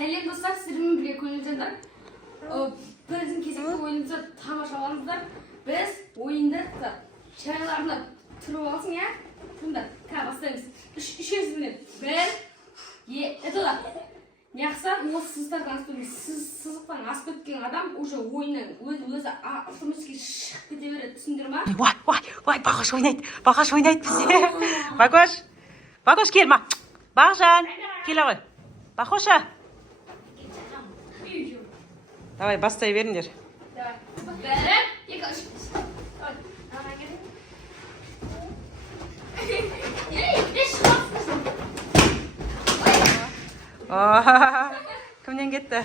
Сәлем достар, сіздермен бірге көңілдендір. Біздің кезекті ойынымызды тамашалаңыздар. Біз ойынды шайларына тұрып алсын, я? Тыңдар, бастаймыз. Үшесінен. Это да. Неқса, осы сызықтан сызықтан асып кеткен адам уже ойыннан өзі автоматически шығып кете береді, түсіндір ма? Ой, Бағаш ойнайды бізде. Бағаш кел, ма. Бағжан, кел ағай. Бақоша. Давай, бастай беріңдер. Давай. Екі, үш. Кімнен кетті?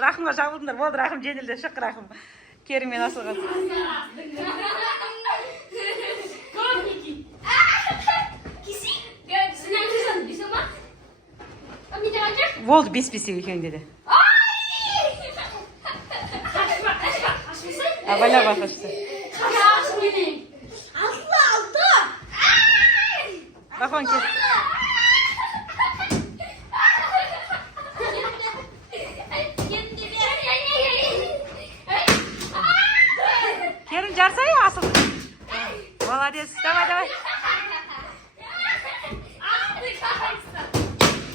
Рахымға жабылдыңдар. Болды, Рахым жеңілді. Шық, Рахым. Керіммен асылған. Болды, бес-бесек екен деді. Абайла бақышты. Бақуан кел. Керім жарсай асыл. Молодец, давай.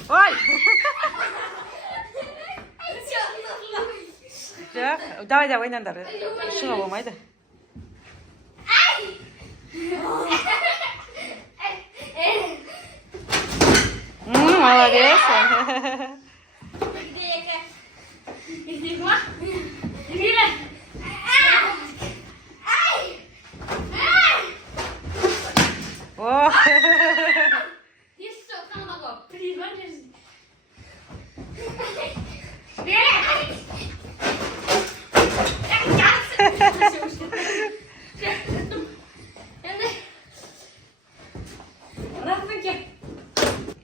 Ой! Давай, ойнаңдар. Шыңа болмайды. Молодец.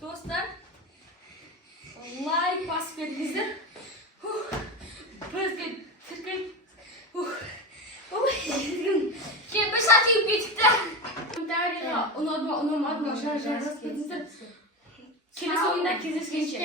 Dostlar, like basıp etmişler. Biz de tıkın. Bir saat yiyip bitikti. Onu şarj etmişler. Kilise oyunda кездескенше.